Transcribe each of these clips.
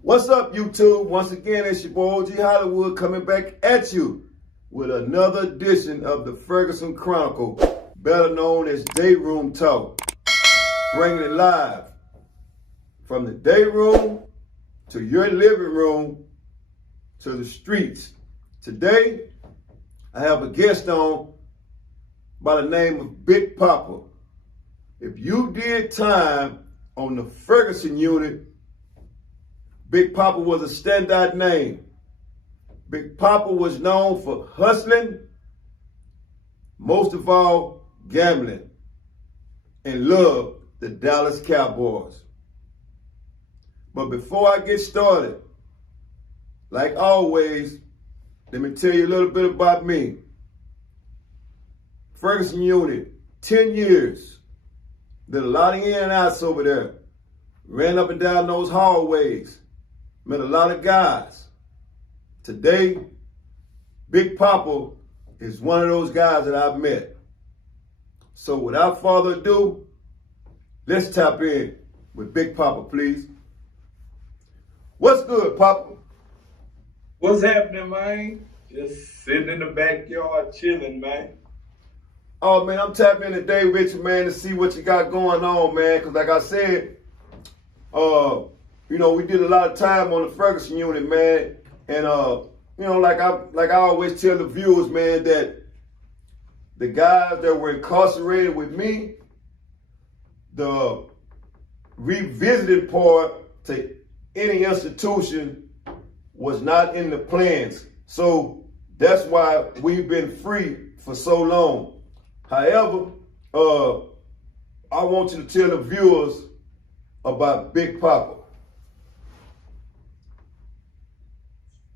What's up, YouTube? Once again, it's your boy OG Hollywood coming back at you with another edition of the Ferguson Chronicles, better known as Dayroom Talk, bringing it live from the Dayroom to your living room to the streets. Today, I have a guest on by the name of BIG POPPA. If you did time on the Ferguson Unit, BIG POPPA was a standout name. BIG POPPA was known for hustling, most of all, gambling, and loved the Dallas Cowboys. But before I get started, like always, let me tell you a little bit about me. Ferguson Unit, 10 years. Did a lot of in and outs over there. Ran up and down those hallways. Met a lot of guys. Today, BIG POPPA is one of those guys that I've met. So without further ado, let's tap in with BIG POPPA, please. What's good, Papa? What's happening, man? Just sitting in the backyard chilling, man. Oh, man, I'm tapping in today with you, man, to see what you got going on, man. Because like I said, you know, we did a lot of time on the Ferguson Unit, man. And, you know, like I always tell the viewers, man, that the guys that were incarcerated with me, the revisiting part to any institution was not in the plans. So that's why we've been free for so long. However, I want you to tell the viewers about BIG POPPA.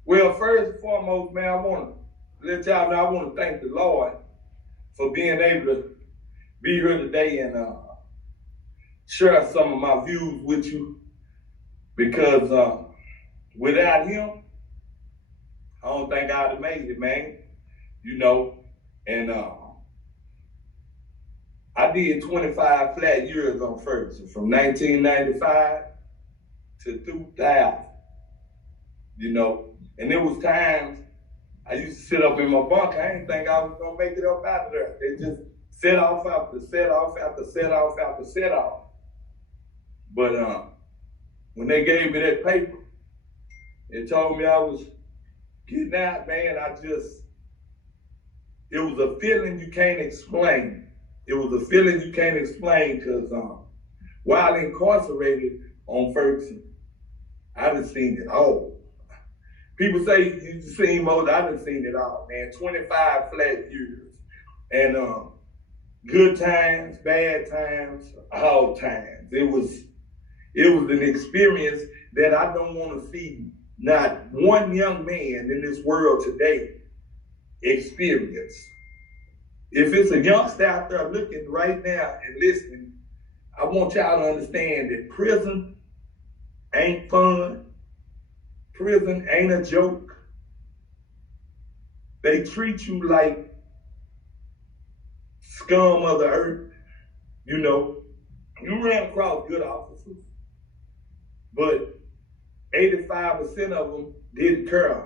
Well, first and foremost, man, I want to let y'all know I want to thank the Lord for being able to be here today and share some of my views with you. Because without him, I don't think I'd have made it, man. You know, and I did 25 flat years on Ferguson from 1995 to 2000, you know. And there was times I used to sit up in my bunk. I didn't think I was gonna make it up out of there. They just set off after set off after set off after set off. But when they gave me that paper and told me I was getting out, man, it was a feeling you can't explain. It was a feeling you can't explain because while incarcerated on Ferguson, I done seen it all. People say you've seen most, I done seen it all, man. 25 flat years. And good times, bad times, all times. It was an experience that I don't want to see not one young man in this world today experience. If it's a youngster out there looking right now and listening, I want y'all to understand that prison ain't fun. Prison ain't a joke. They treat you like scum of the earth. You know, you ran across good officers, but 85% of them didn't care.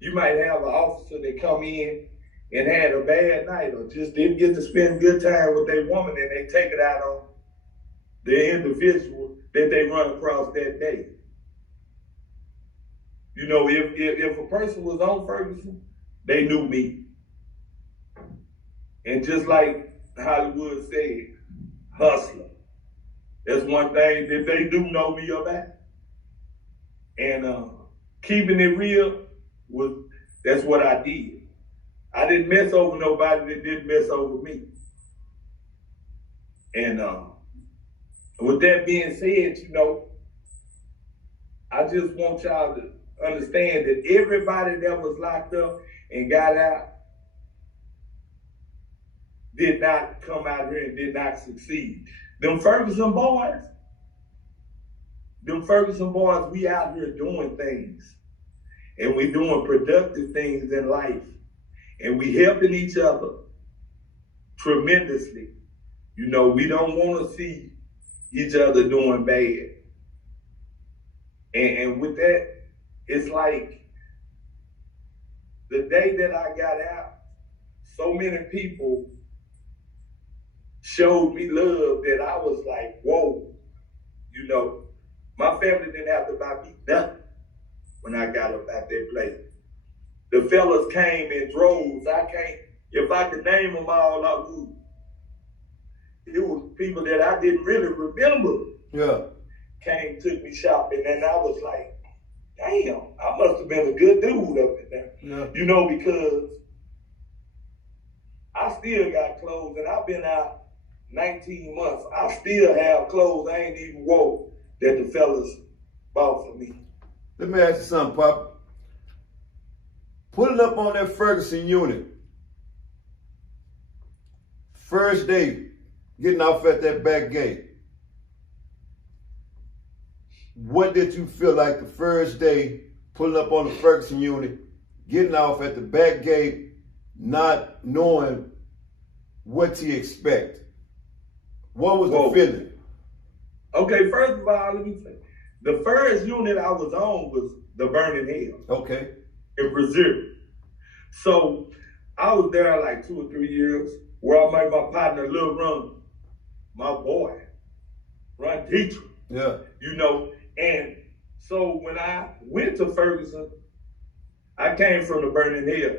You might have an officer that come in and had a bad night or just didn't get to spend good time with their woman and they take it out on the individual that they run across that day. You know, if a person was on Ferguson, they knew me. And just like Hollywood said, hustler. That's one thing that they do know me about. And keeping it real, that's what I did. I didn't mess over nobody that didn't mess over me. And with that being said, you know, I just want y'all to understand that everybody that was locked up and got out did not come out here and did not succeed. Them Ferguson boys, we out here doing things. And we doing productive things in life. And we helping each other tremendously. You know, we don't want to see each other doing bad. And with that, it's like the day that I got out, so many people showed me love that I was like, whoa, you know, my family didn't have to buy me nothing when I got up out that place. The fellas came in droves. If I could name them all, I would. It was people that I didn't really remember. Yeah. Came, took me shopping, and I was like, damn, I must have been a good dude up in there. Yeah. You know, because I still got clothes, and I've been out 19 months. I still have clothes I ain't even wore that the fellas bought for me. Let me ask you something, Pop. Pulling up on that Ferguson unit, first day, getting off at that back gate, what did you feel like the first day pulling up on the Ferguson unit, getting off at the back gate, not knowing what to expect? What was the feeling? Okay, first of all, let me say, the first unit I was on was the Burning Hell. Okay. In Brazil. So I was there like 2 or 3 years where I met my partner, Lil Ron, my boy, Ron Dietrich. Yeah. You know, and so when I went to Ferguson, I came from the Burning Hell.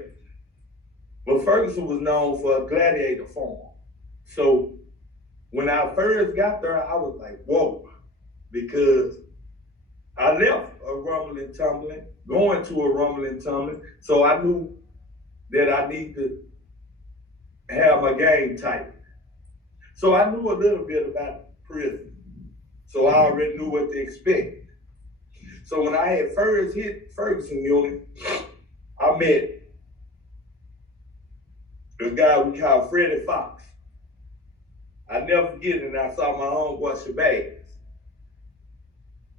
But Ferguson was known for a gladiator farm. So when I first got there, I was like, whoa, because I left a rumbling tumbling, going to a rumbling tumbling, so I knew that I need to have my game tight. So I knew a little bit about prison. So I already knew what to expect. So when I had first hit Ferguson Unit, I met this guy we call Freddie Fox. I never forget it, and I saw my homeboy Shabazz.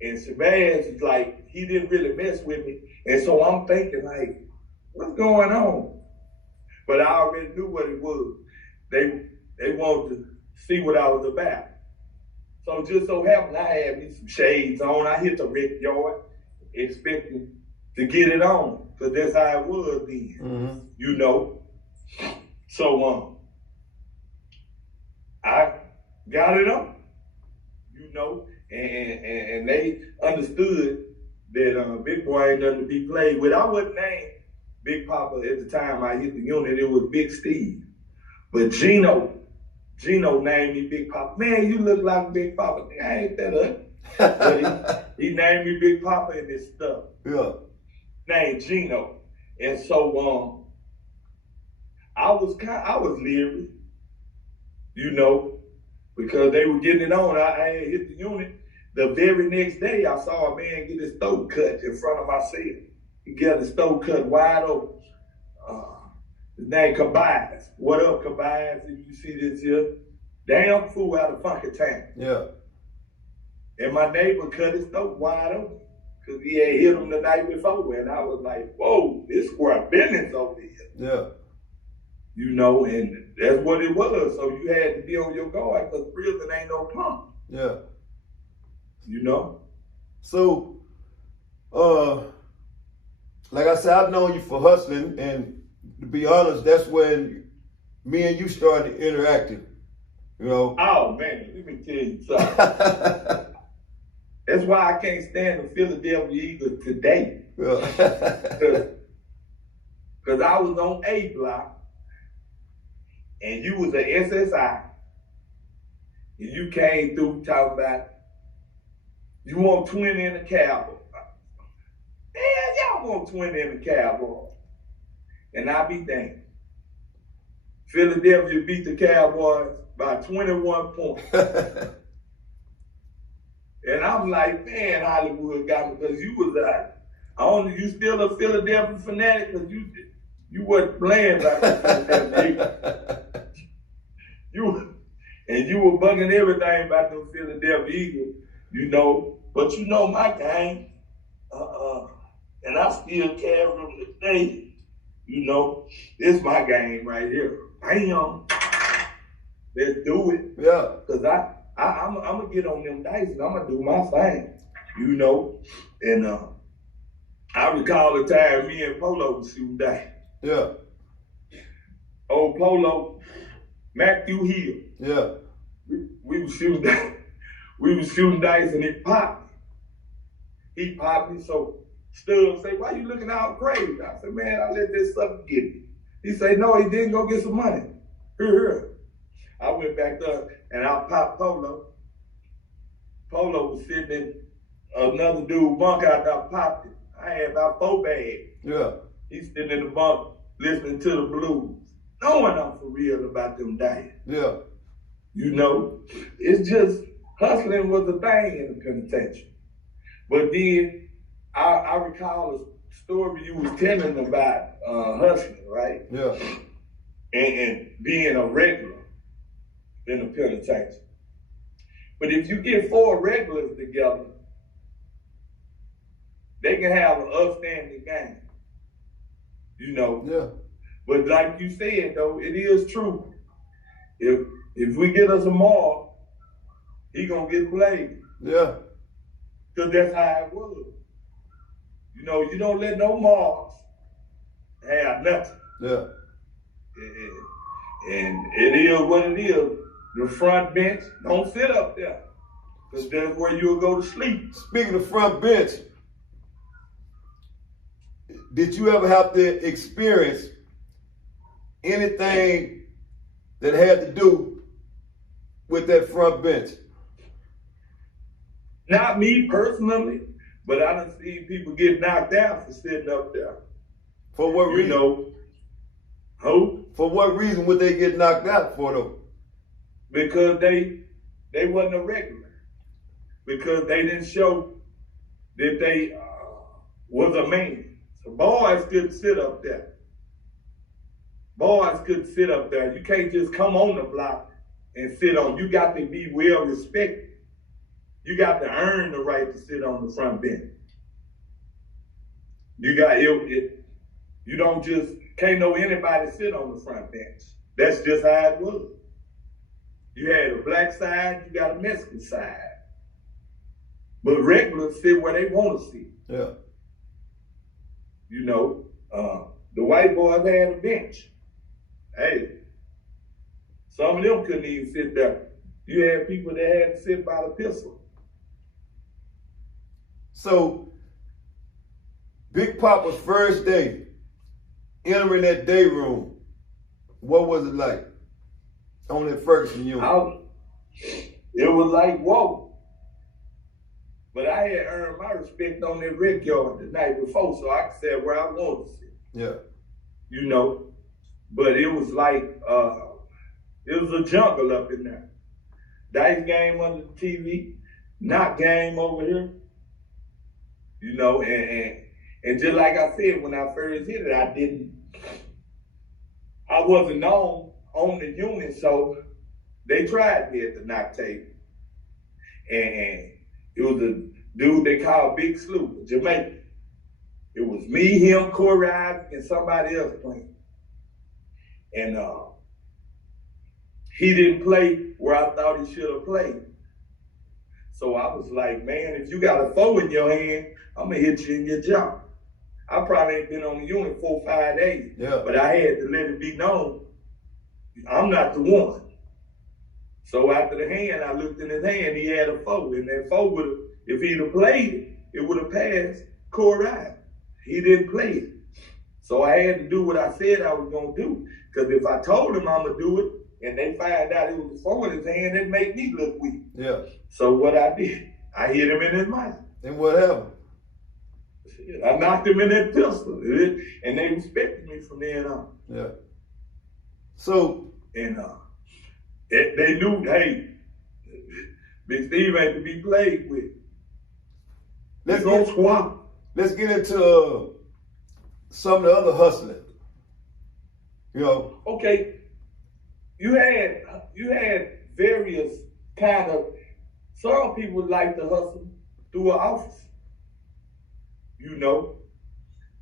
And Shabazz was like, he didn't really mess with me. And so I'm thinking like, what's going on? But I already knew what it was. They wanted to see what I was about. So just so happened I had me some shades on. I hit the rec yard expecting to get it on, because that's how it was then, you know. So I got it on, you know, and they understood that Big Boy ain't nothing to be played with. I wasn't named Big Poppa at the time I hit the unit. It was Big Steve. But Gino named me Big Poppa. Man, you look like Big Poppa. I ain't that ugly. But he named me Big Poppa in this stuff. Yeah. Named Gino. And so I was leery, you know, because they were getting it on. I had hit the unit. The very next day, I saw a man get his throat cut in front of my cell. He got his throat cut wide open. His name Kabaz. What up, Kabaz? If you see this here, damn fool out of Funky Town. Yeah. And my neighbor cut his throat wide open because he had hit him the night before. And I was like, whoa, this square business over here. Yeah. You know, and that's what it was. So you had to be on your guard because prison ain't no pump. Yeah. You know? So, like I said, I've known you for hustling, and to be honest, that's when me and you started interacting, you know? Oh, man, let me tell you something. That's why I can't stand the Philadelphia Eagles today. Because I was on A block, and you was an SSI, and you came through talking about you want 20 in the Cowboys. Man, y'all want 20 in the Cowboys. And I be damned. Philadelphia beat the Cowboys by 21 points. And I'm like, man, Hollywood got me, because you was you still a Philadelphia fanatic, because you wasn't playing like the Philadelphia Eagles. You were bugging everything about the Philadelphia Eagles, you know. But you know my game, and I still carry them today, you know. It's my game right here. Bam. let's do it. Yeah. Cause I'm gonna get on them dice and I'm gonna do my thing, you know. And I recall the time me and Polo was shooting dice. Yeah. Old Polo, Matthew Hill. Yeah. We was shooting dice. We was shooting dice and he popped me. He popped me, so Stubbs say, "Why you looking out crazy?" I said, "Man, I let this sucker get me." He said, "No, he didn't. Go get some money." Here. I went back up and I popped Polo. Polo was sitting in another dude bunk out there. I popped it. I had about 4 bags. Yeah. He's sitting in the bunk listening to the blues, knowing I'm for real about them dice. Yeah. You know, it's just hustling was a thing in the penitentiary. But then I recall a story you was telling about hustling, right? Yeah. And being a regular in the penitentiary. But if you get 4 regulars together, they can have an upstanding game. You know? Yeah. But like you said though, it is true. If we get us a Marv, he gonna get played. Yeah. Cause that's how it was. You know, you don't let no Marvs have nothing. Yeah. And it is what it is. The front bench, don't sit up there. Cause that's where you'll go to sleep. Speaking of front bench, did you ever have to experience anything that had to do with that front bench? Not me personally, but I done seen people get knocked out for sitting up there. For what reason? You know, who? For what reason would they get knocked out for though? Because they wasn't a regular. Because they didn't show that they was a man. So boys couldn't sit up there. Boys couldn't sit up there. You can't just come on the block and sit on. You got to be well respected. You got to earn the right to sit on the front bench. You don't just, can't know anybody sit on the front bench. That's just how it was. You had a black side, you got a Mexican side. But regulars sit where they want to sit. Yeah. You know, the white boys had a bench. Hey, some of them couldn't even sit there. You had people that had to sit by the pistol. So, Big Poppa's first day entering that day room, what was it like on that Ferguson unit? It was like, whoa. But I had earned my respect on that rec yard the night before, so I could sit where I wanted to sit. Yeah. You know, but it was like, it was a jungle up in there. Dice game under the TV, knock game over here. You know, and just like I said, when I first hit it, I wasn't known on the unit, so they tried me at the knock table. And it was a dude they called Big Slew, Jamaican. It was me, him, Corey, and somebody else playing. And he didn't play where I thought he should have played. So I was like, man, if you got a 4 in your hand, I'm gonna hit you in your jaw. I probably ain't been on the unit 4 or 5 days. Yeah. But I had to let it be known, I'm not the one. So after the hand, I looked in his hand, he had a 4. And that 4 would have, if he'd have played it, would have passed Corey. He didn't play it. So I had to do what I said I was gonna do. Because if I told him I'm gonna do it, and they find out it was a 4 in his hand, it made me look weak. Yeah. So what I did, I hit him in his mouth. And what happened? I knocked him in that pistol, and they respected me from then on. Yeah. So. And they knew, hey, Big Steve ain't to be played with. Let's get into some of the other hustling. You know. Okay, you had various kind of. Some people like to hustle through an office. You know,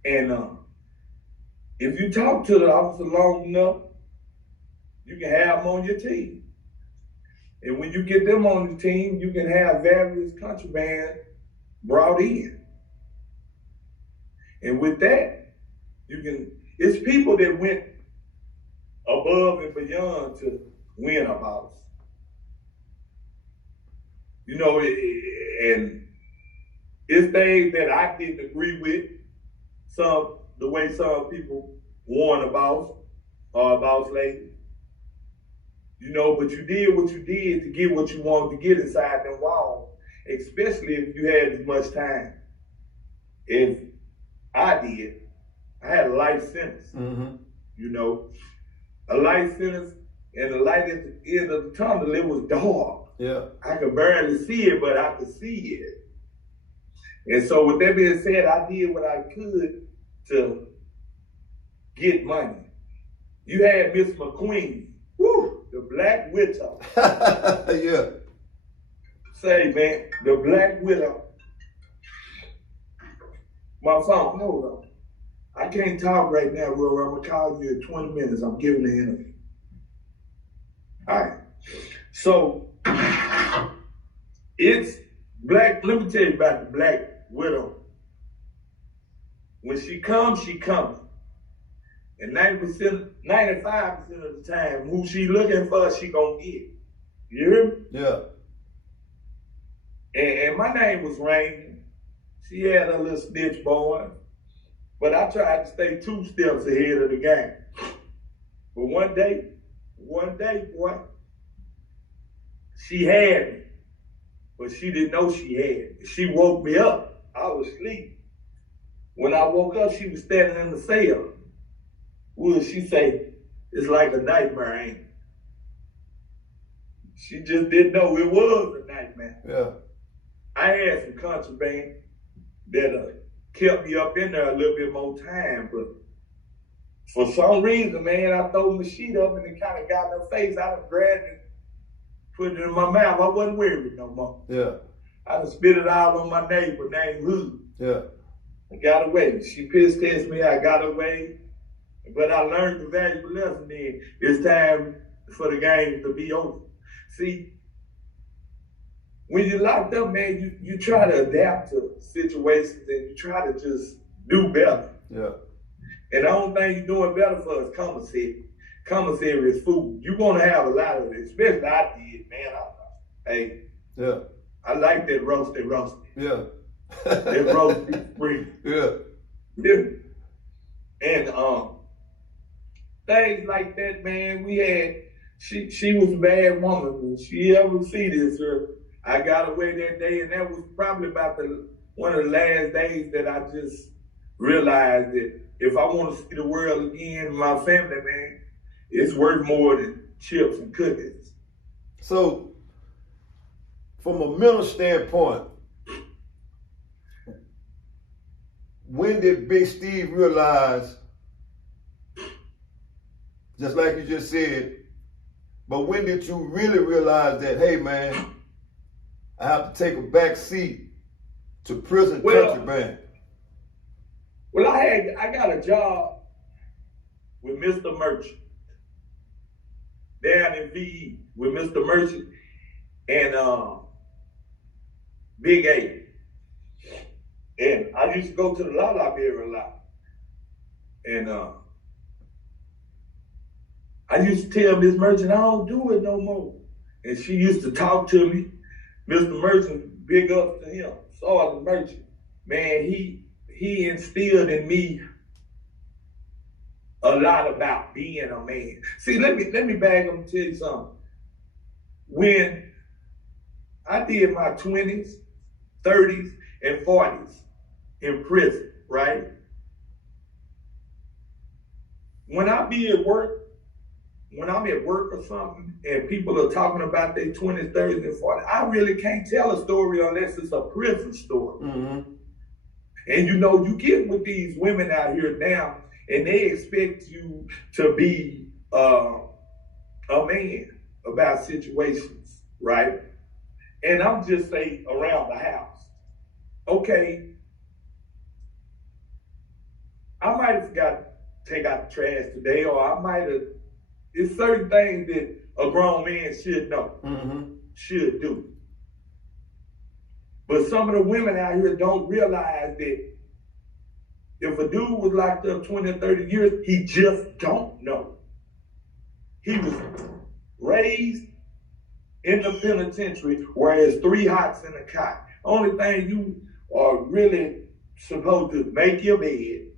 and if you talk to the officer long enough, you can have them on your team. And when you get them on the team, you can have various contraband brought in. And with that, it's people that went above and beyond to win a boss. You know, and it's things that I didn't agree with. The way some people warn a boss or a boss lady. You know, but you did what you did to get what you wanted to get inside them walls, especially if you had as much time as I did. I had a life sentence, you know, a life sentence, and the light at the end of the tunnel, it was dark. Yeah. I could barely see it, but I could see it. And so with that being said, I did what I could to get money. You had Miss McQueen, woo, the Black Widow. Yeah. Say, man, the Black Widow. My phone, hold on. I can't talk right now, Roy. I'm gonna call you in 20 minutes. I'm giving the interview. All right. So it's black. Let me tell you about the Black Widow. When she comes, she comes. And 90%, 95% of the time, who she looking for, she gonna get. You hear me? Yeah. And my name was Rain. She had a little snitch boy. But I tried to stay 2 steps ahead of the game. But one day, boy, she had me. But she didn't know she had me. She woke me up. I was asleep. When I woke up, she was standing in the cell. Would she say, it's like a nightmare, ain't it? She just didn't know it was a nightmare. Yeah. I had some contraband that kept me up in there a little bit more time, but for some reason, man, I threw my sheet up and it kind of got in her face. I done grabbed it, put it in my mouth. I wasn't wearing no more. Yeah. I done spit it out on my neighbor named Hood. Yeah. I got away. She piss tested me. I got away. But I learned the valuable lesson then. It's time for the game to be over. See, when you're locked up, man, you try to adapt to situations and you try to just do better. Yeah. And the only thing you're doing better for is commissary. Commissary is food. You're going to have a lot of it, especially I did, man. Yeah. I like that roasted. Yeah. That roasted free. Yeah. And things like that, man. We had, she was a bad woman. If she ever see this, I got away that day, and that was probably about one of the last days that I just realized that if I want to see the world again, my family, man, it's worth more than chips and cookies. So, from a mental standpoint, when did Big Steve realize, just like you just said, but when did you really realize that, hey man, I have to take a back seat to prison contraband? Well, I got a job with Mr. Merchant down in VE with Mr. Merchant and Big A. And I used to go to the law library a lot. And I used to tell Miss Merchant, I don't do it no more. And she used to talk to me. Mr. Merchant, big up to him. Sergeant Merchant. Man, he instilled in me a lot about being a man. See, let me bag him and tell you something. When I did my 20s, 30s, and 40s in prison, right? When I be at work, when I'm at work or something and people are talking about their 20s, 30s, and 40s, I really can't tell a story unless it's a prison story. Mm-hmm. And you know, you get with these women out here now and they expect you to be a man about situations, right? And I'm just saying around the house. Okay, I might have forgot to take out the trash today, or I might have, it's certain things that a grown man should know, should do. But some of the women out here don't realize that if a dude was locked up 20 or 30 years, he just don't know. He was raised in the penitentiary where there's 3 hots in a cot. Only thing you are really supposed to make your bed.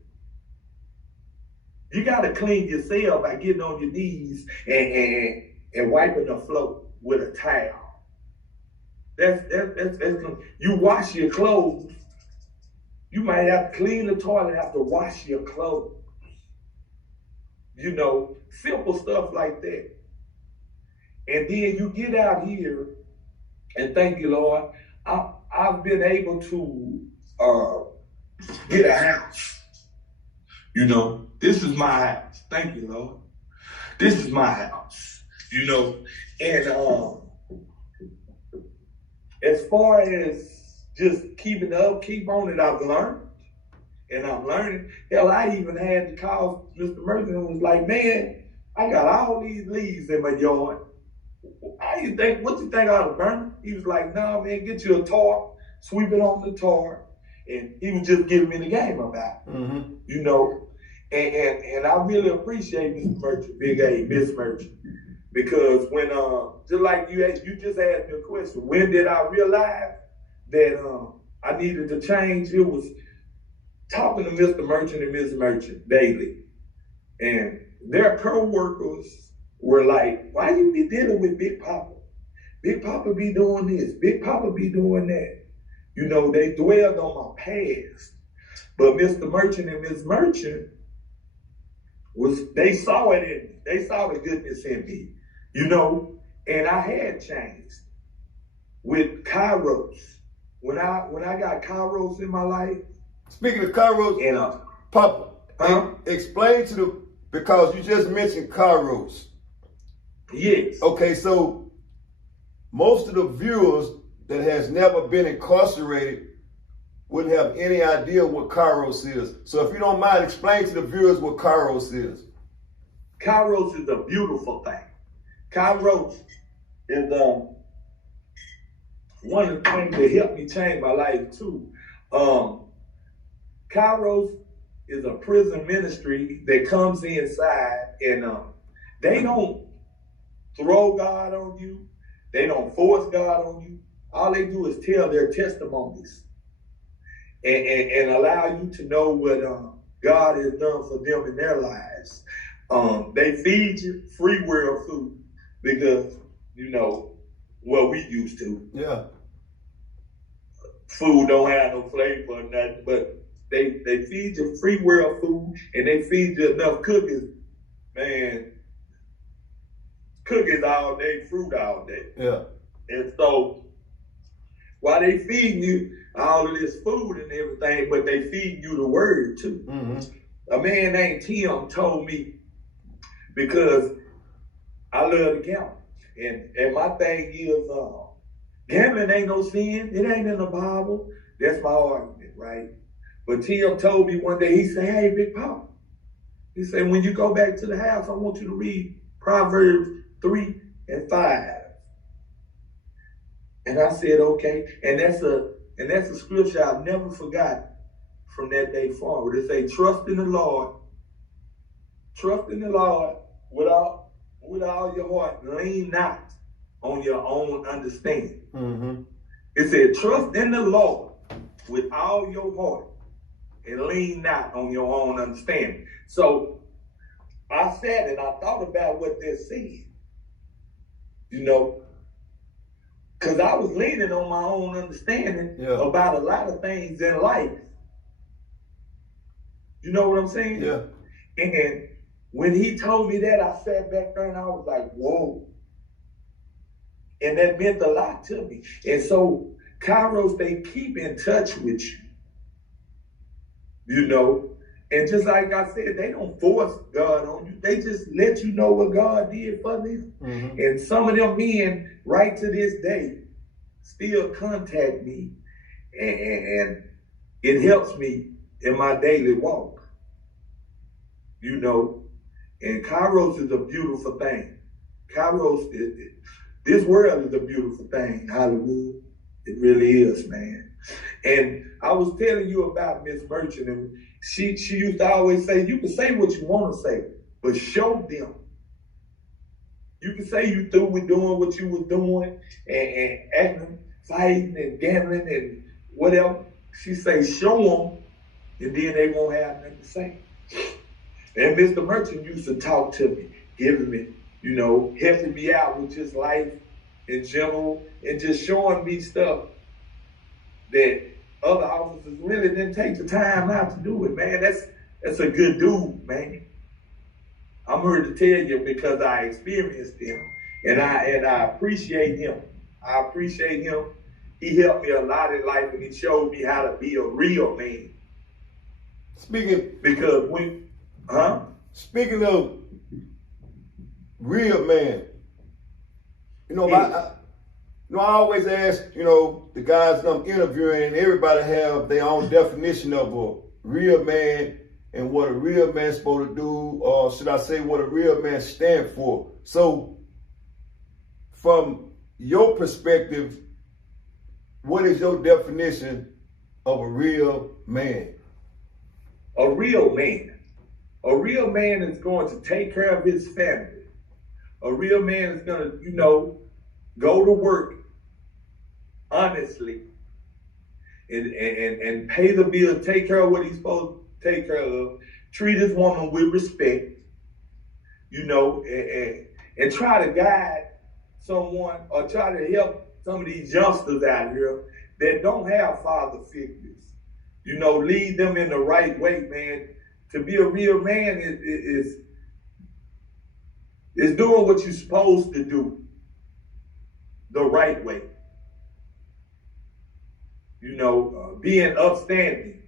You got to clean your cell by getting on your knees and wiping the floor with a towel. That's you wash your clothes. You might have to clean the toilet after wash your clothes. You know, simple stuff like that. And then you get out here, and thank you, Lord, I've been able to get a house. You know, this is my house. Thank you, Lord. This is my house. You know, and as far as just keeping up, keep on it, I've learned. And I'm learning. Hell, I even had to call Mr. Merton and was like, man, I got all these leaves in my yard. What you think I ought to burn? He was like, nah, man, get you a tar, sweep it on the tar. And he was just giving me the game about it, you know. And I really appreciate Mr. Merchant, Big A, Miss Merchant. Because when, just like you just asked me a question, when did I realize that I needed to change? It was talking to Mr. Merchant and Ms. Merchant daily. And their co-workers were like, why you be dealing with Big Poppa? Big Poppa be doing this, Big Poppa be doing that. You know, they dwelled on my past. But Mr. Merchant and Ms. Merchant, they saw it in me. They saw the goodness in me, you know, and I had changed with Kairos. When I got Kairos in my life. Speaking of Kairos, and Papa, explain to because you just mentioned Kairos. Yes. Okay, so most of the viewers that has never been incarcerated wouldn't have any idea what Kairos is. So if you don't mind, explain to the viewers what Kairos is. Kairos is a beautiful thing. Kairos is one of the things that helped me change my life too. Kairos is a prison ministry that comes inside and they don't throw God on you. They don't force God on you. All they do is tell their testimonies and allow you to know what God has done for them in their lives. They feed you free world food because, you know, what we used to. Yeah. Food don't have no flavor or nothing, but they feed you free world food and they feed you enough cookies. Man, cookies all day, fruit all day. Yeah. And so, while they feeding you all of this food and everything, but they feeding you the word too. A man named Tim told me, because I love to gamble. And my thing is, gambling ain't no sin. It ain't in the Bible. That's my argument, right? But Tim told me one day, he said, hey, Big Poppa. He said, when you go back to the house, I want you to read Proverbs 3 and 5. And I said, okay. And that's a scripture I've never forgotten from that day forward. It say, trust in the Lord with all your heart. Lean not on your own understanding. It said, trust in the Lord with all your heart and lean not on your own understanding. So I sat and I thought about what they said, you know, because I was leaning on my own understanding about a lot of things in life. You know what I'm saying? Yeah. And when he told me that, I sat back there and I was like, whoa. And that meant a lot to me. And so Kairos, they keep in touch with you. You know, and just like I said, they don't force God on you. They just let you know what God did for them. And some of them men, right to this day, still contact me. And it helps me in my daily walk. You know, and Kairos is a beautiful thing. Kairos, this world is a beautiful thing, Hollywood. It really is, man. And I was telling you about Miss Merchant, and she used to always say, you can say what you want to say, but show them. You can say you through with doing what you was doing and acting, fighting and gambling and whatever. She say, show them, and then they won't have nothing to say. And Mr. Merchant used to talk to me, giving me, you know, helping me out with just life in general and just showing me stuff that other officers really didn't take the time out to do it, man. That's a good dude, man. I'm here to tell you because I experienced him and I appreciate him. I appreciate him. He helped me a lot in life and he showed me how to be a real man. Speaking of real man, you know, Yeah. I always ask, you know, the guys I'm interviewing, and everybody have their own definition of a real man and what a real man's supposed to do, or should I say what a real man stand for. So from your perspective, what is your definition of a real man? A real man. A real man is going to take care of his family. A real man is going to, you know, go to work honestly and pay the bill, take care of what he's supposed to take care of, treat his woman with respect, you know, and try to guide someone or try to help some of these youngsters out here that don't have father figures. You know, lead them in the right way, man. To be a real man is doing what you're supposed to do the right way. You know, being upstanding,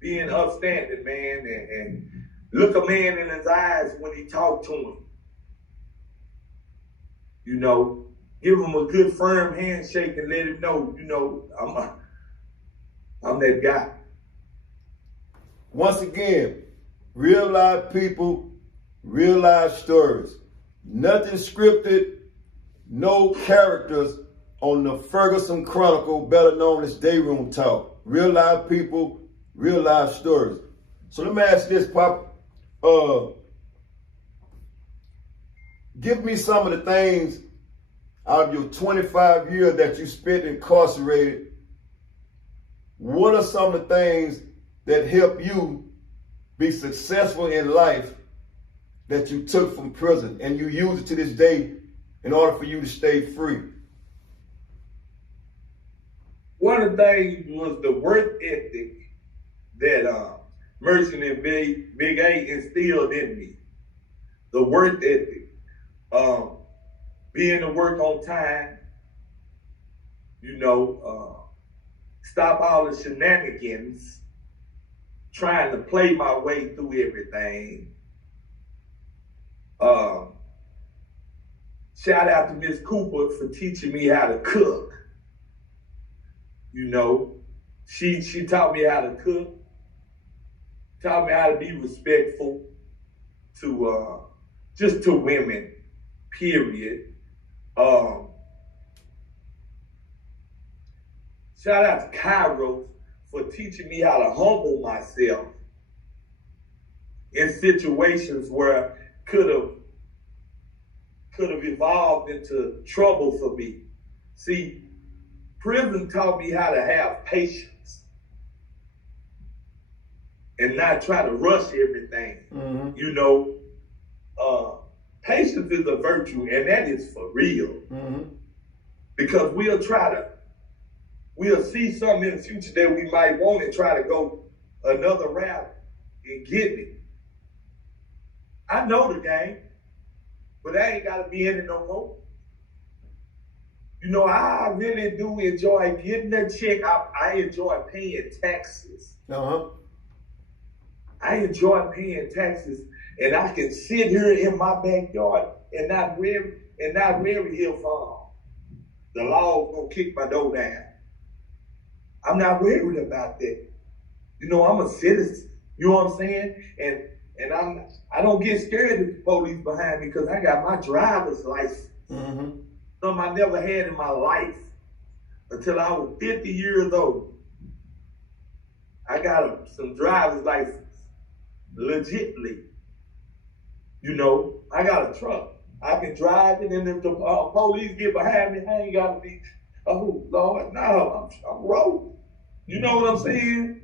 man, and look a man in his eyes when he talk to him. You know, give him a good firm handshake and let him know, you know, I'm that guy. Once again, real life people, real life stories. Nothing scripted, no characters on the Ferguson Chronicle, better known as Dayroom Talk. Real life people, real life stories. So let me ask this, Pop. Give me some of the things out of your 25 years that you spent incarcerated. What are some of the things that help you be successful in life that you took from prison and you use it to this day in order for you to stay free? One of the things was the work ethic that Merchant and Big A instilled in me. The work ethic, being to work on time, you know, stop all the shenanigans, trying to play my way through everything. Shout out to Miss Cooper for teaching me how to cook. You know, she taught me how to cook, taught me how to be respectful to just to women, period. Shout out to Kairos for teaching me how to humble myself in situations where could have evolved into trouble for me. See, prison taught me how to have patience and not try to rush everything. Mm-hmm. You know, patience is a virtue, and that is for real. Mm-hmm. Because we'll see something in the future that we might want and try to go another route and get it. I know the game, but I ain't got to be in it no more. You know, I really do enjoy getting a check. I enjoy paying taxes. Uh-huh. I enjoy paying taxes, and I can sit here in my backyard and not worry if the law's gonna kick my door down. I'm not worried about that. You know, I'm a citizen. You know what I'm saying? And I don't get scared of the police behind me because I got my driver's license. Mm-hmm. Something I never had in my life until I was 50 years old. I got some driver's license, legitly. You know, I got a truck. I can drive it, and if the police get behind me, I ain't got to be, oh, Lord, no, I'm rolling. You know what I'm saying?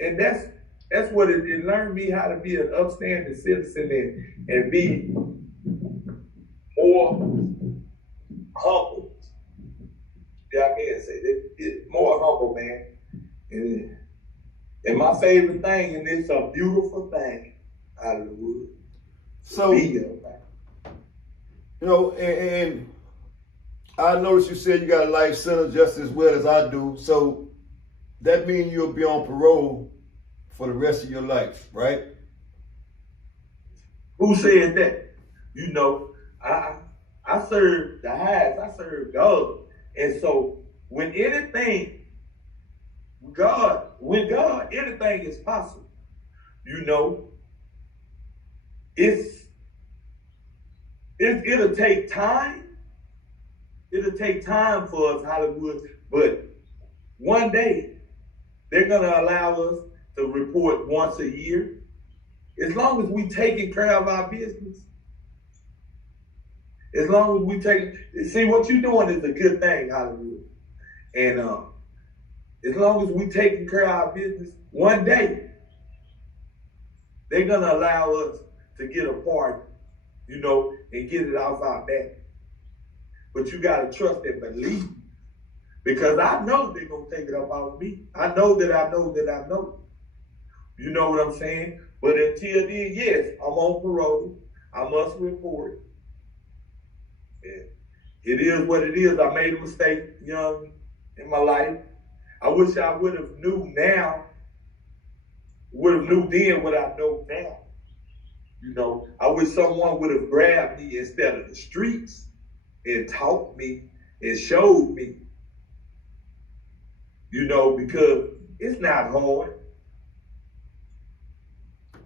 And that's what it learned me how to be an upstanding citizen and be more humble. Yeah, I can say it more humble, man. And my favorite thing, and it's a beautiful thing out of the wood. So, you know, and I noticed you said you got a life sentence just as well as I do. So that means you'll be on parole for the rest of your life, right? Who said that? You know, I served the highest. I served God. And so when God, anything is possible. You know, it'll take time. It'll take time for us, Hollywood, but one day they're gonna allow us to report once a year. As long as we taking care of our business. As long as we see what you're doing is a good thing, Hollywood. And as long as we taking care of our business, one day they're gonna allow us to get a pardon, you know, and get it off our back. But you gotta trust and believe. Because I know they're gonna take it up off me. I know that I know that I know. You know what I'm saying? But until then, yes, I'm on parole. I must report. And it is what it is. I made a mistake young in my life. I wish I would have knew then what I know now. You know, I wish someone would have grabbed me instead of the streets and taught me and showed me. You know, because it's not hard.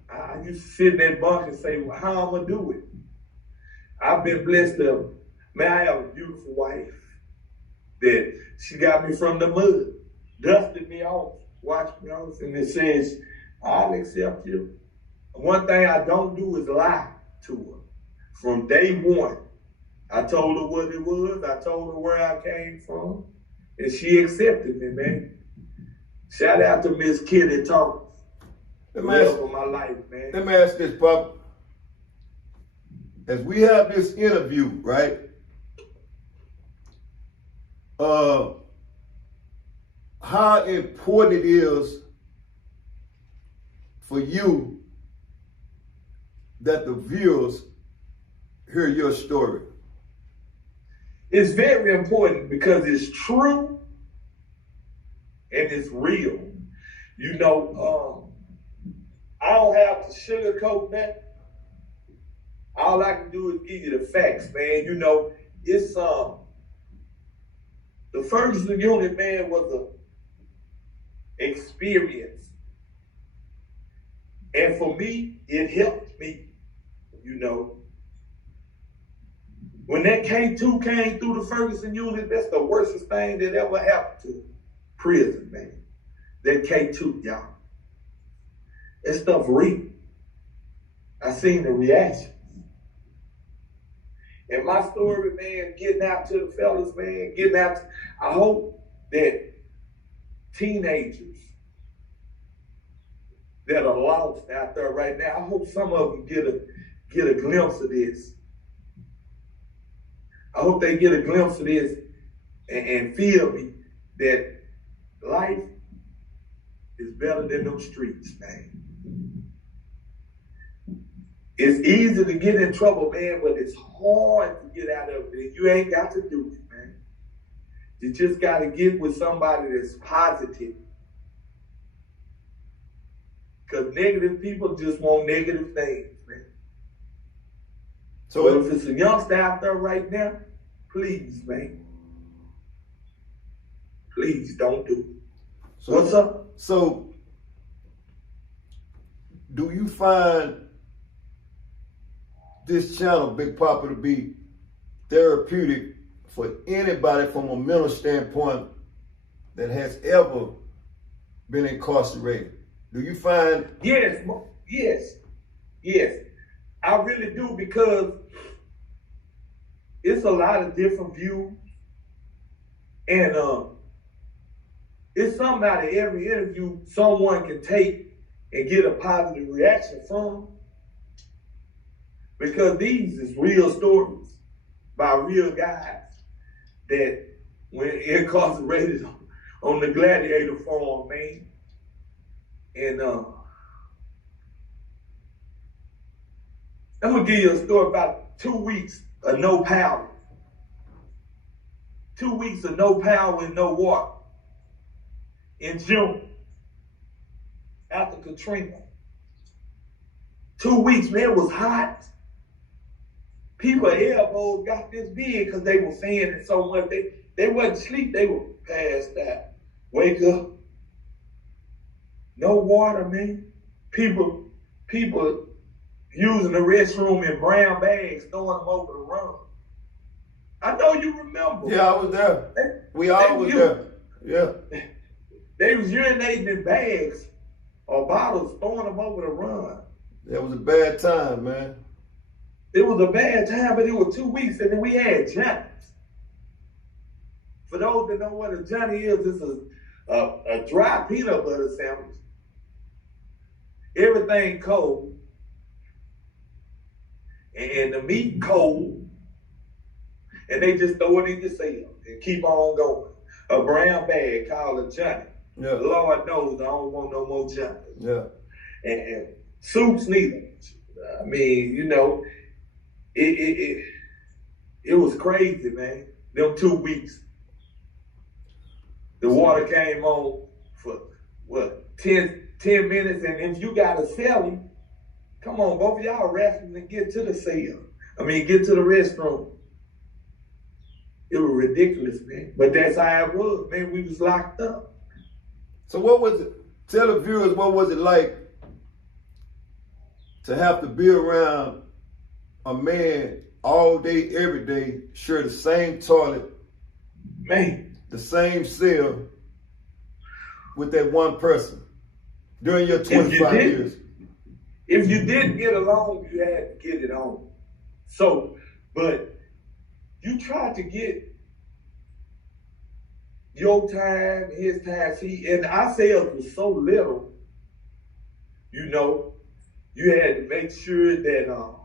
I used to sit in that bunk and say, well, how I'm gonna do it? I've been blessed to, man, I have a beautiful wife that she got me from the mud, dusted me off, washed me off, and it says, I'll accept you. One thing I don't do is lie to her. From day one, I told her what it was, I told her where I came from, and she accepted me, man. Shout out to Miss Kitty Thomas. For my life, man. Let me ask this, Pop. As we have this interview, right? How important it is for you that the viewers hear your story? It's very important because it's true and it's real. You know, I don't have to sugarcoat that. All I can do is give you the facts, man. You know, it's the Ferguson Unit, man, was an experience. And for me, it helped me, you know. When that K2 came through the Ferguson Unit, that's the worstest thing that ever happened to prison, man. That K2, y'all. That stuff real. I seen the reaction. And my story, man, getting out to the fellas, man, I hope that teenagers that are lost out there right now, I hope some of them get a glimpse of this. I hope they get a glimpse of this and feel me that life is better than them streets, man. It's easy to get in trouble, man, but it's hard to get out of it. You ain't got to do it, man. You just got to get with somebody that's positive. Because negative people just want negative things, man. So if it's a youngster out there right now, please, man. Please don't do it. So, what's up? So, do you find this channel, Big Poppa, to be therapeutic for anybody from a mental standpoint that has ever been incarcerated. Do you find? Yes. I really do, because it's a lot of different views, and it's something out of every interview someone can take and get a positive reaction from, because these is real stories by real guys that were incarcerated on the Gladiator farm, man. And I'm gonna give you a story about 2 weeks of no power. 2 weeks of no power and no water in June after Katrina. 2 weeks, man, it was hot. People elbows got this big because they were fanning so much. They wasn't asleep, they were passed out. Wake up. No water, man. People using the restroom in brown bags, throwing them over the run. I know you remember. Yeah, I was there. We all was there. Yeah. They was urinating in bags or bottles, throwing them over the run. That was a bad time, man. It was a bad time, but it was 2 weeks, and then we had Johnnies. For those that know what a Johnny is, it's a dry peanut butter sandwich. Everything cold, and the meat cold, and they just throw it in your cell and keep on going. A brown bag called a Johnny. Yeah. Lord knows I don't want no more Johnnies. Yeah. And soups neither. I mean, you know, it was crazy, man. Them 2 weeks. The water came on for what, 10 minutes, and if you got a cellie, come on, both of y'all wrestling and get to the cell. Get to the restroom. It was ridiculous, man. But that's how it was, man. We was locked up. So what was it? Tell the viewers, what was it like to have to be around a man all day, every day, share the same toilet, Man, the same cell with that one person during your 25 years? If you didn't get along, you had to get it on. So, but you tried to get your time, his time. See, and our sales was so little, you know, you had to make sure that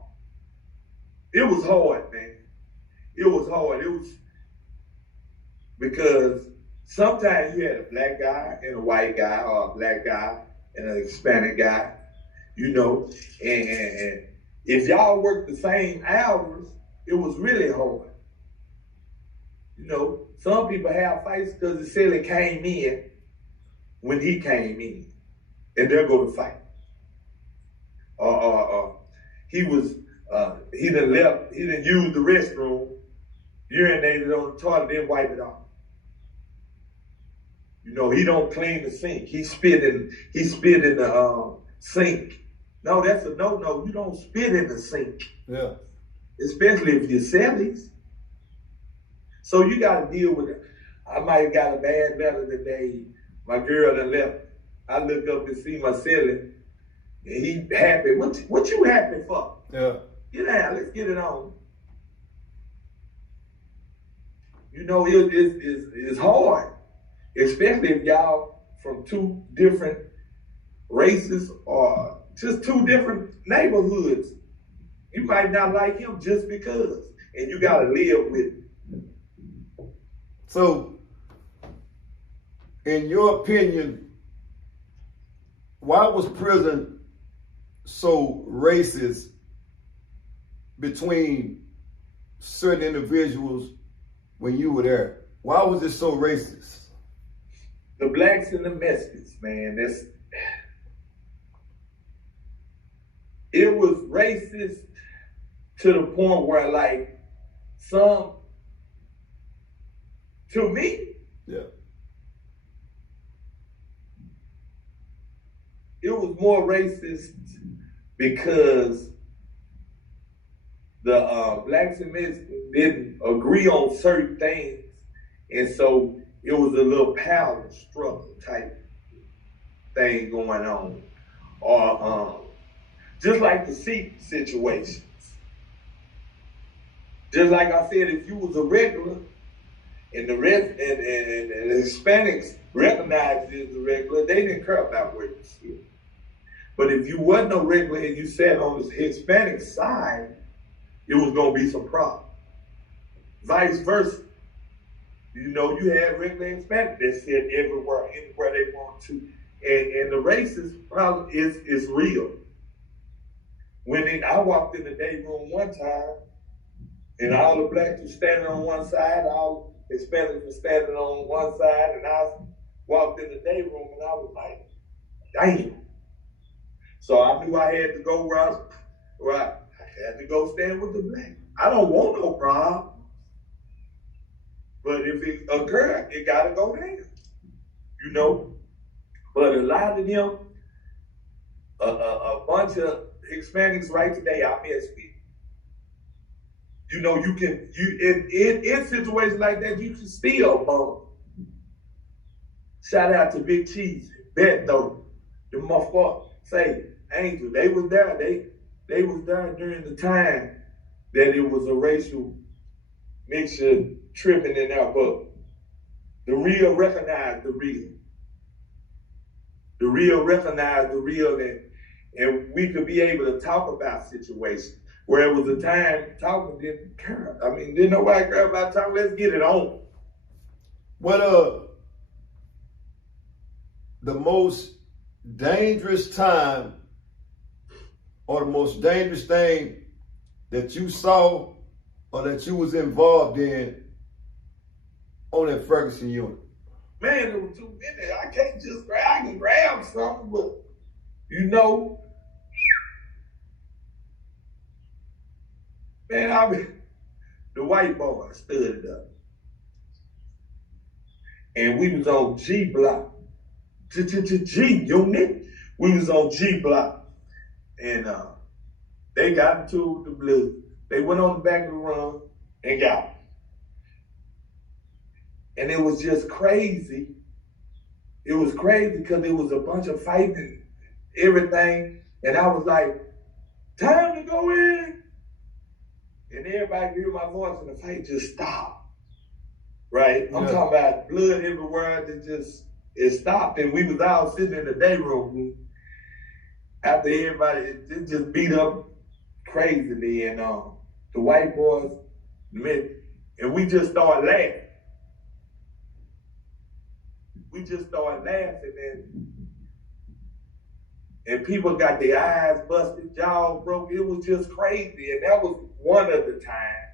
it was hard, man. It was hard. It was because sometimes you had a black guy and a white guy, or a black guy and an Hispanic guy, you know, and if y'all worked the same hours, it was really hard. You know, some people have fights because the cellie came in when he came in, and they'll go to fight. He done left, he done used the restroom, urinated on the toilet, then wipe it off. You know, he don't clean the sink. He spit in the sink. No, that's a no-no. You don't spit in the sink. Yeah. Especially if you're cellies. So you got to deal with it. I might have got a bad letter today. My girl done left. I look up and see my cellie, and he happy. What you happy for? Yeah. Get out. Let's get it on. You know, it's hard, especially if y'all from two different races or just two different neighborhoods. You might not like him just because, and you got to live with it. So, in your opinion, why was prison so racist between certain individuals when you were there? Why was it so racist? The blacks and the Mexicans, man, it was racist to the point where, like, to me, yeah, it was more racist because the blacks and Mexicans didn't agree on certain things, and so it was a little power struggle type thing going on, or just like the seat situations. Just like I said, if you was a regular, and the rest and the Hispanics recognized you as a regular, they didn't care about where you stood. But if you wasn't a regular and you sat on the Hispanic side, it was gonna be some problem. Vice versa. You know, you had regular and Hispanic that said everywhere, anywhere they want to. And the racist problem is real. I walked in the day room one time, and all the blacks were standing on one side, all the Hispanics were standing on one side, and I walked in the day room and I was like, damn. So I knew I had to go where I had to go stand with the black. I don't want no problem. But if it occurred, it gotta go down. You know? But a lot of them, a bunch of Hispanics right today, I mess with. You know, you can, in situations like that, you can still bump. Shout out to Big Cheese, Beto, the motherfucker, say, Angel, they was there. They was there during the time that it was a racial mixture tripping in our book. The real recognized the real. The real recognized the real, and we could be able to talk about situations where it was a time talking didn't care. I mean, didn't nobody care about talking, let's get it on. What the most dangerous time or the most dangerous thing that you saw or that you was involved in on that Ferguson unit? Man, there were too many. I can't just I can grab something, but you know, man, the white boy stood up. And we was on G block. G unit. We was on G block. And they got into the blue. They went on the back of the run and got it. And it was just crazy. It was crazy because it was a bunch of fighting, everything. And I was like, time to go in. And everybody heard my voice and the fight just stopped. Right? I'm talking about blood everywhere. It stopped. And we was all sitting in the day room after everybody, it just beat up crazily. And the white boys, and we just started laughing. We just started laughing, and people got their eyes busted, jaws broke. It was just crazy, and that was one of the times,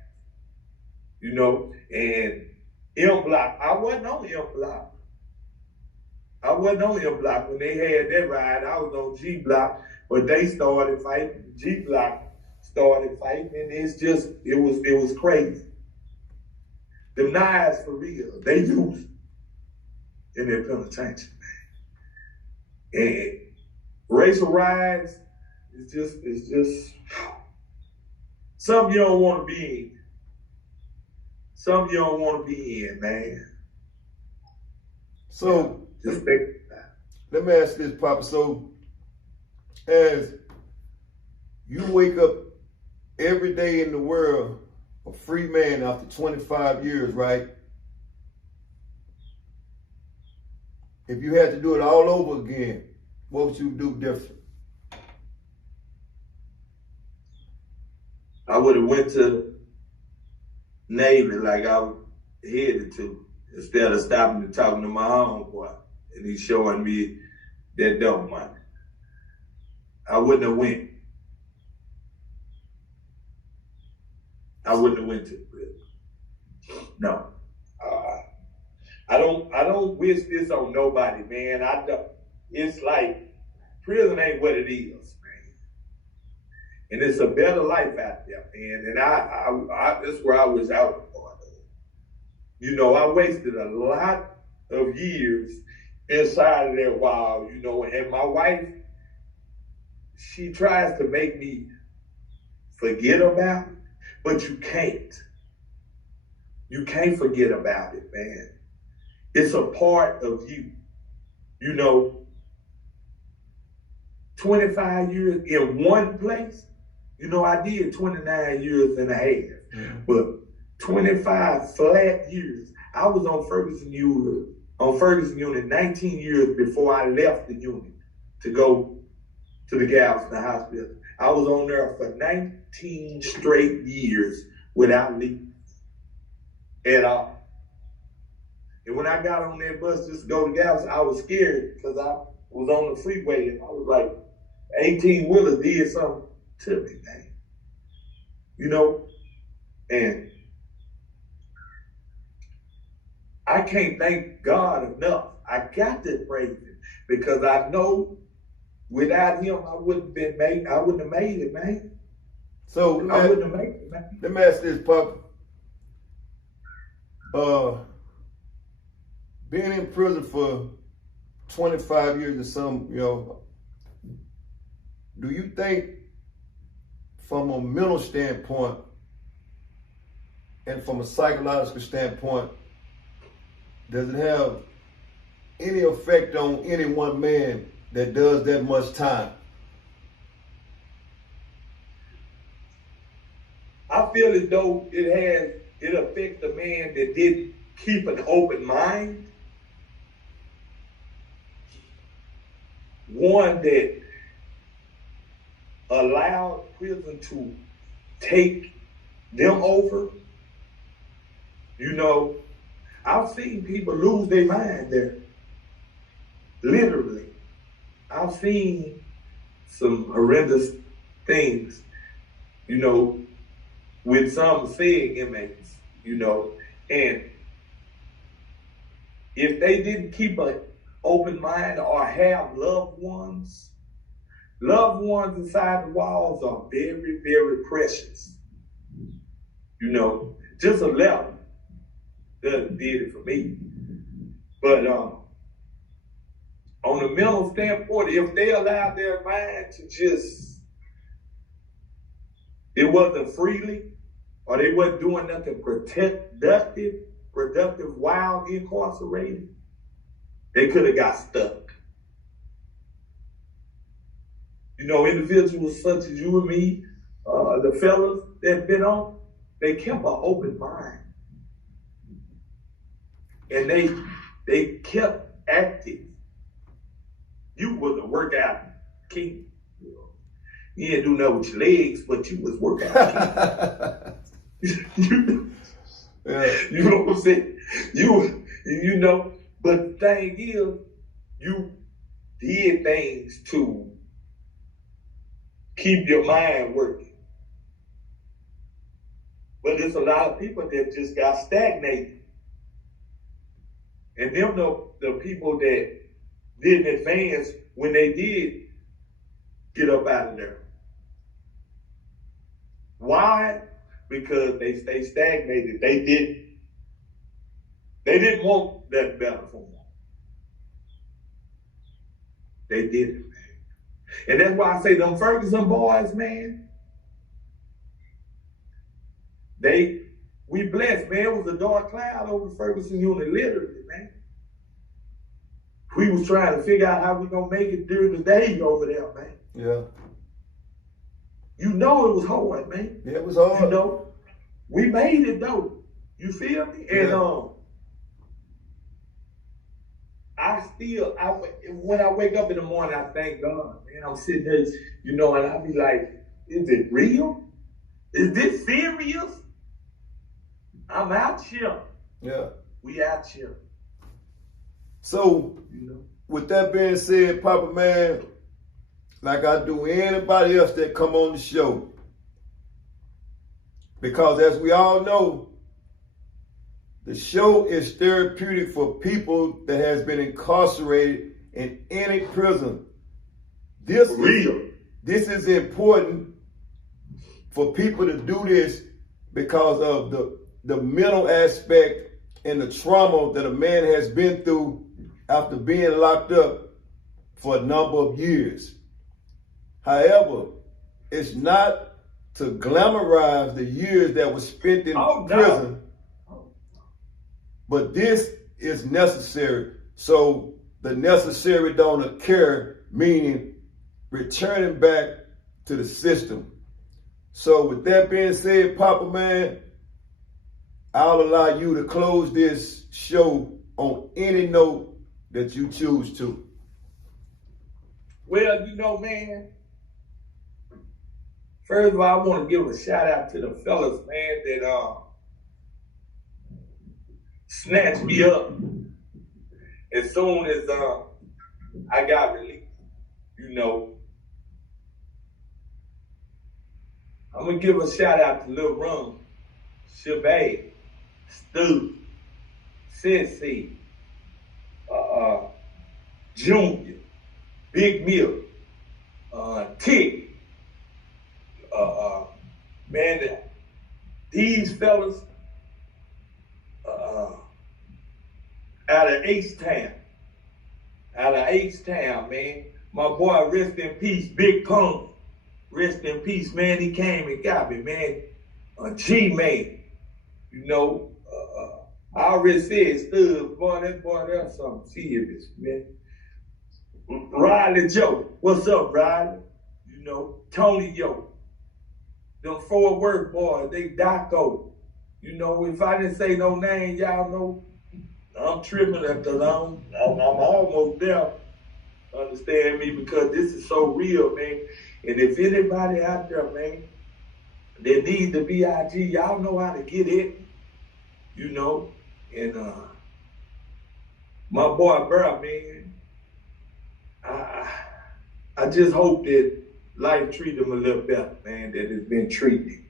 you know. And M Block, I wasn't on M Block. I wasn't on M Block when they had that ride. I was on G Block, but they started fighting. G Block started fighting, and it was crazy. The knives for real, they used in their penitentiary, man. And racial riots is just something you don't want to be in. Something you don't want to be in, man. So just think about it. Let me ask this, Papa. So as you wake up every day in the world a free man after 25 years, right? If you had to do it all over again, what would you do different? I would have went to Navy like I was headed to, instead of stopping and talking to my homeboy and he's showing me that dope money. I wouldn't have went. I wouldn't have went to the prison. No. I don't wish this on nobody, man. I don't. It's like prison ain't what it is, man. And it's a better life out there, man. And I that's where I was out for. You know, I wasted a lot of years inside of that wall, you know, and my wife, she tries to make me forget about it. But you can't. You can't forget about it, man. It's a part of you. You know, 25 years in one place. You know, I did 29 years and a half, but 25 flat years. I was on Ferguson Unit 19 years before I left the unit to go to the Galveston Hospital. I was on there for 19 straight years without leaving at all. And when I got on that bus just to go to Galveston, I was scared because I was on the freeway and I was like, 18-wheelers did something to me, man. You know? And I can't thank God enough. I got to praise him because I know without him I wouldn't have made it, man. So I wouldn't have made it, man. Let me ask this, Pop. Being in prison for 25 years or something, you know, do you think from a mental standpoint and from a psychological standpoint, does it have any effect on any one man that does that much time? I feel as though it affects a man that didn't keep an open mind. One that allowed prison to take them over. You know, I've seen people lose their mind there. Literally. I've seen some horrendous things, you know, with some SEG inmates, you know, and if they didn't keep an open mind or have loved ones inside the walls are very, very precious. You know, just a level did it for me. But on the mental standpoint, if they allowed their mind to just, it wasn't freely, or they wasn't doing nothing productive while incarcerated, they could have got stuck. You know, individuals such as you and me, the fellas that been on, they kept an open mind. And they kept active. You was a workout king. You know. You didn't do nothing with your legs, but you was workout king. You know what I'm saying? You know, but the thing is, you did things to keep your mind working. But there's a lot of people that just got stagnated. And them the people that didn't advance when they did get up out of there. Why? Because they stayed stagnated. They didn't want that better for them. They didn't, man. And that's why I say them Ferguson boys, man, we blessed, man. It was a dark cloud over Ferguson Unit, literally, man. We was trying to figure out how we gonna make it during the day over there, man. Yeah. You know it was hard, man. Yeah, it was hard. You know, we made it though. You feel me? And when I wake up in the morning, I thank God, man. I'm sitting there, you know, and I be like, is it real? Is this serious? I'm out here. Yeah. We out here. So, you know, with that being said, Papa man, like I do anybody else that come on the show, because as we all know, the show is therapeutic for people that has been incarcerated in any prison. This is important for people to do this because of the mental aspect and the trauma that a man has been through after being locked up for a number of years. However, it's not to glamorize the years that were spent in prison. But this is necessary. So the necessary don't occur, meaning returning back to the system. So with that being said, Papa man, I'll allow you to close this show on any note that you choose to. Well, you know, man, first of all, I want to give a shout out to the fellas, man, that snatched me up as soon as I got released. You know, I'm gonna give a shout out to Lil Rum, Shabazz, Stu, Sissy, Junior, Big Mill, Tick, man, these fellas out of H-Town, man. My boy, rest in peace, Big Pump. Rest in peace, man. He came and got me, man. G-Man. You know, I already said, Stud, boy, that's something serious, man. Riley Joe, what's up, Riley? You know, Tony Yo. Them Fort Worth boys, they Daco. You know, if I didn't say no name, y'all know I'm tripping because I'm almost there. Understand me? Because this is so real, man. And if anybody out there, man, that needs the BIG, y'all know how to get it. You know, and my boy Burr, man, I just hope that life treated him a little better, man, that it's been treated,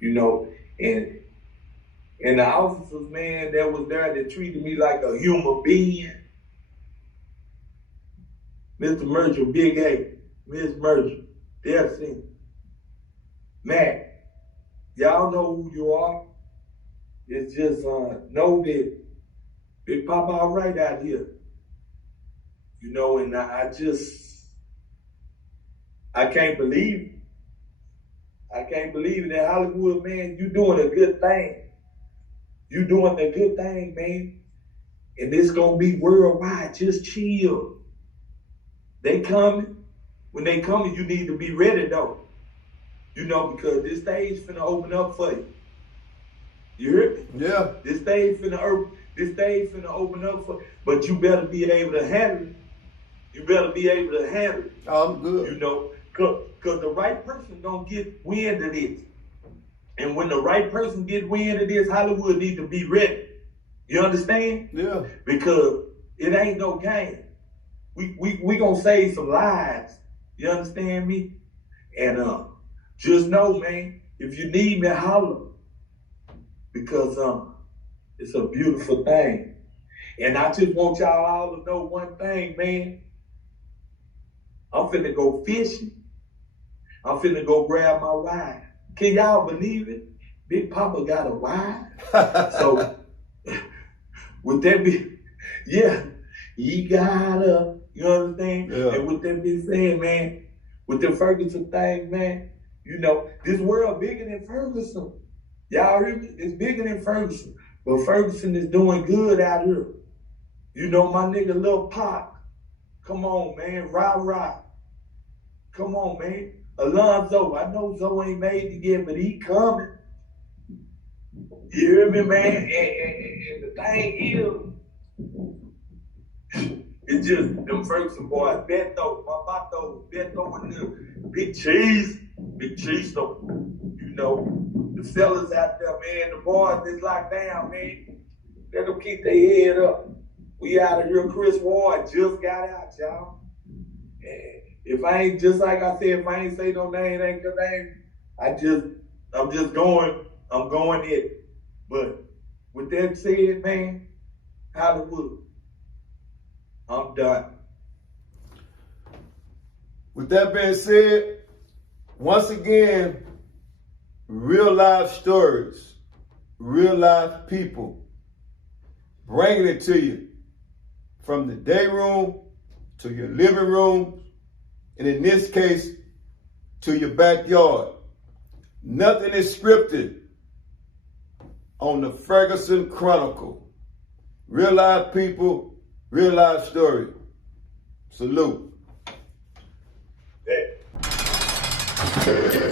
you know, and the officers, man, that was there that treated me like a human being. Mr. Merchant, Big A, Miss Merchant, Delsin, Matt, y'all know who you are. It's just know that Big Papa all right out here. You know, and I can't believe it. I can't believe it. That Hollywood, man, you doing a good thing. You doing a good thing, man. And it's gonna be worldwide. Just chill. They coming. When they coming, you need to be ready though. You know, because this stage finna open up for you. You hear me? Yeah. This stage finna open up for you. But you better be able to handle it. You better be able to handle it. Oh, I'm good. You know, cause the right person gonna get wind of this. And when the right person get wind of this, Hollywood need to be ready. You understand? Yeah. Because it ain't no game. We gonna save some lives. You understand me? And just know, man, if you need me, holler. Because it's a beautiful thing. And I just want y'all all to know one thing, man. I'm finna go fishing. I'm finna go grab my wife. Can y'all believe it? Big Papa got a wife. So, with that be, yeah, he got her. You understand? Yeah. And with that being said, man, with the Ferguson thing, man, you know, this world bigger than Ferguson. Y'all hear me? It's bigger than Ferguson. But Ferguson is doing good out here. You know, my nigga Lil Pop. Come on, man. Rah. Come on, man. Alonzo, I know Zoe ain't made it yet, but he coming. You hear me, man? And the thing is, it's just them Ferguson boys. Beto, my Bato, Beto and them. Big Cheese though. You know, the fellas out there, man, the boys that's locked down, man. Let them keep their head up. We out of here. Chris Ward just got out, y'all. And if I ain't, just like I said, if I ain't say no name, ain't your name, I'm going it. But with that said, man, Hollywood, I'm done. With that being said, once again, real life stories, real life people, bringing it to you from the day room to your living room, and in this case, to your backyard. Nothing is scripted on the Ferguson Chronicle. Real life people, real life story. Salute. Yeah.